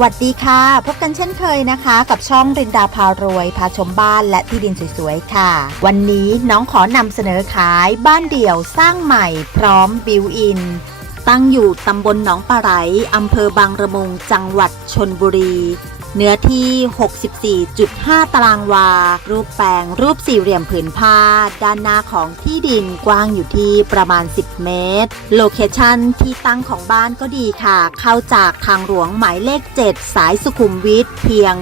วัสดีค่ะ พบกันเช่นเคยนะคะ กับช่องรินดาพารวย พาชมบ้านและที่ดินสวยๆ ค่ะ วันนี้น้องขอนำเสนอขายบ้านเดี่ยวสร้างใหม่พร้อมบิวอิน ตั้งอยู่ตำบลหนองปลาไหลอำเภอบางระมุงจังหวัดชนบุรี เนื้อที่ 64.5 ตารางวา รูปแปลงรูปสี่เหลี่ยมผืนผ้า ด้านหน้าของที่ดินกว้างอยู่ที่ประมาณ 10 เมตร โลเคชั่นที่ตั้งของบ้านก็ดีค่ะ เข้าจากทางหลวงหมายเลข 7 สายสุขุมวิทเพียง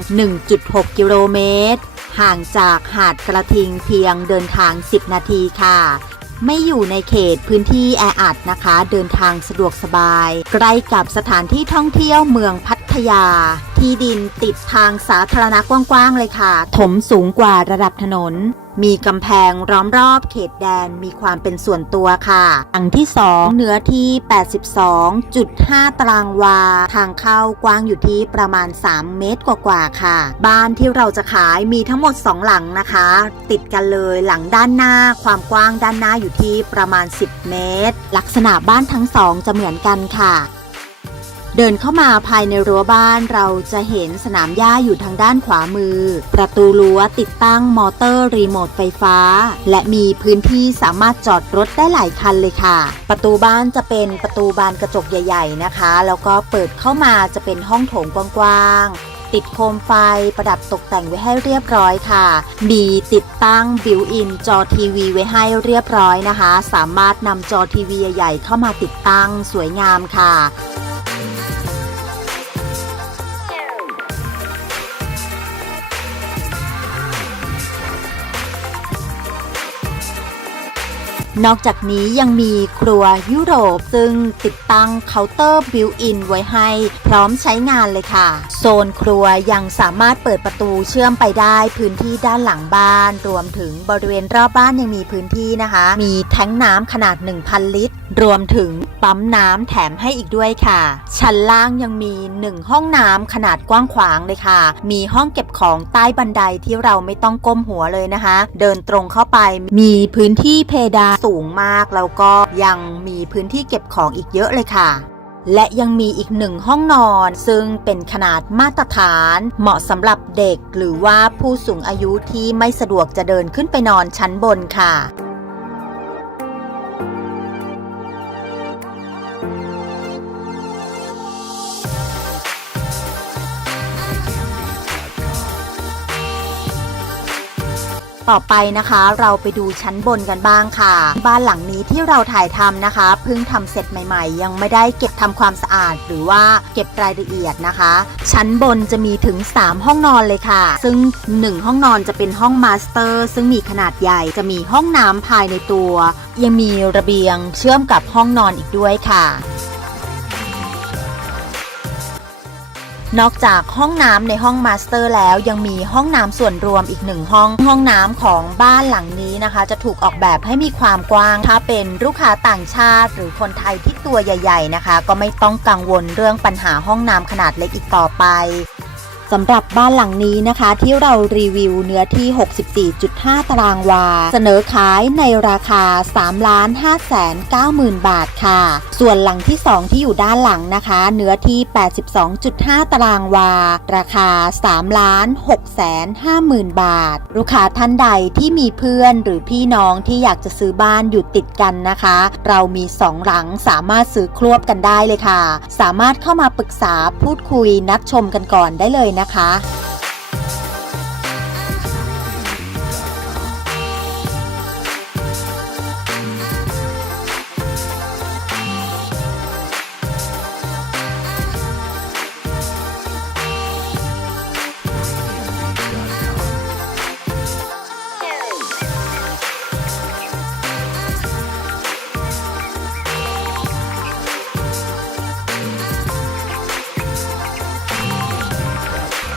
1.6 กิโลเมตร ห่างจากหาดกระทิงเพียงเดินทาง 10 นาทีค่ะ ไม่อยู่ในเขตพื้นที่แออัดนะคะ เดินทางสะดวกสบาย ใกล้กับสถานที่ท่องเที่ยวเมืองพัทยา ที่ดินติดทางสาธารณะกว้างๆเลยค่ะ ถมสูงกว่าระดับถนน มีกำแพงล้อมรอบเขตแดนมีความเป็นส่วนตัวค่ะ หลังที่ 2 เนื้อที่ 82.5 ตารางวา ทางเข้ากว้างอยู่ที่ประมาณ 3 เมตรกว่าๆค่ะ บ้านที่เราจะขายมีทั้งหมด 2 หลังนะคะ ติดกันเลยหลังด้านหน้าความกว้างด้านหน้าอยู่ที่ประมาณ 10 เมตร ลักษณะบ้านทั้งสองจะเหมือนกันค่ะ เดินเข้ามาภายในรั้วบ้านเราจะเห็นสนามหญ้าอยู่ทางด้านขวามือ ประตูรั้วติดตั้งมอเตอร์รีโมทไฟฟ้า และมีพื้นที่สามารถจอดรถได้หลายคันเลยค่ะ ประตูบ้านจะเป็นประตูบานกระจกใหญ่ ๆ นะคะ แล้วก็เปิดเข้ามาจะเป็นห้องโถงกว้างๆติดโคมไฟประดับตกแต่งไว้ให้เรียบร้อยค่ะ มีติดตั้งบิวอินจอทีวีไว้ให้เรียบร้อยนะคะ สามารถนำจอทีวีใหญ่ๆเข้ามาติดตั้งสวยงามค่ะ นอกจากนี้ยังมีครัวยุโรป ซึ่งติดตั้งเคาน์เตอร์บิวอินไว้ให้ พร้อมใช้งานเลยค่ะ โซนครัวยังสามารถเปิดประตูเชื่อมไปได้พื้นที่ด้านหลังบ้าน รวมถึงบริเวณรอบบ้านยังมีพื้นที่นะคะ มีแท้งน้ำขนาด 1,000 ลิตร รวมถึงปั๊มน้ำแถมให้อีกด้วยค่ะ ชั้นล่างยังมี 1 ห้องน้ำขนาดกว้างขวางเลยค่ะ มีห้องเก็บของใต้บันไดที่เราไม่ต้องก้มหัวเลยนะคะ เดินตรงเข้าไปมีพื้นที่เพดานสูงมาก แล้วก็ยังมีพื้นที่เก็บของอีกเยอะเลยค่ะและยังมีอีกหนึ่งห้องนอน ซึ่งเป็นขนาดมาตรฐาน เหมาะสำหรับเด็กหรือว่าผู้สูงอายุที่ไม่สะดวกจะเดินขึ้นไปนอนชั้นบนค่ะ ต่อไปนะคะ เราไปดูชั้นบนกันบ้างค่ะ บ้านหลังนี้ที่เราถ่ายทำนะคะเพิ่งทำเสร็จใหม่ ๆ ยังไม่ได้เก็บทำความสะอาด หรือว่าเก็บรายละเอียดนะคะ ชั้นบนจะมีถึง 3 ห้องนอนเลยค่ะ ซึ่ง 1 ห้องนอนจะเป็นห้องมาสเตอร์ ซึ่งมีขนาดใหญ่จะมีห้องน้ำภายในตัว ยังมีระเบียงเชื่อมกับห้องนอนอีกด้วยค่ะ นอกจากห้องน้ำในห้องมาสเตอร์แล้วยังมีห้องน้ำส่วนรวมอีกหนึ่งห้อง ห้องน้ำของบ้านหลังนี้นะคะ จะถูกออกแบบให้มีความกว้าง ถ้าเป็นลูกค้าต่างชาติ หรือคนไทยที่ตัวใหญ่ ๆ นะคะ ก็ไม่ต้องกังวลเรื่องปัญหาห้องน้ำขนาดเล็กอีกต่อไป สำหรับบ้านหลังนี้นะคะ ที่เรารีวิวเนื้อที่ 64.5 ตารางวา เสนอขายในราคา3 5 9 0 0 0 0 บาทค่ะ ส่วนหลังที่ 2 ที่อยู่ด้านหลังนะคะ เนื้อที่ 82.5 ตารางวา ราคา3 6 5 0 0 0 0 บาท ลูกค้าท่านใดที่มีเพื่อนหรือพี่น้องที่อยากจะซื้อบ้านอยู่ติดกันนะคะ เรามี 2 หลังสามารถซื้อครวบกันได้เลยค่ะ สามารถเข้ามาปรึกษาพูดคุยนัดชมกันก่อนได้เลยนะนะคะ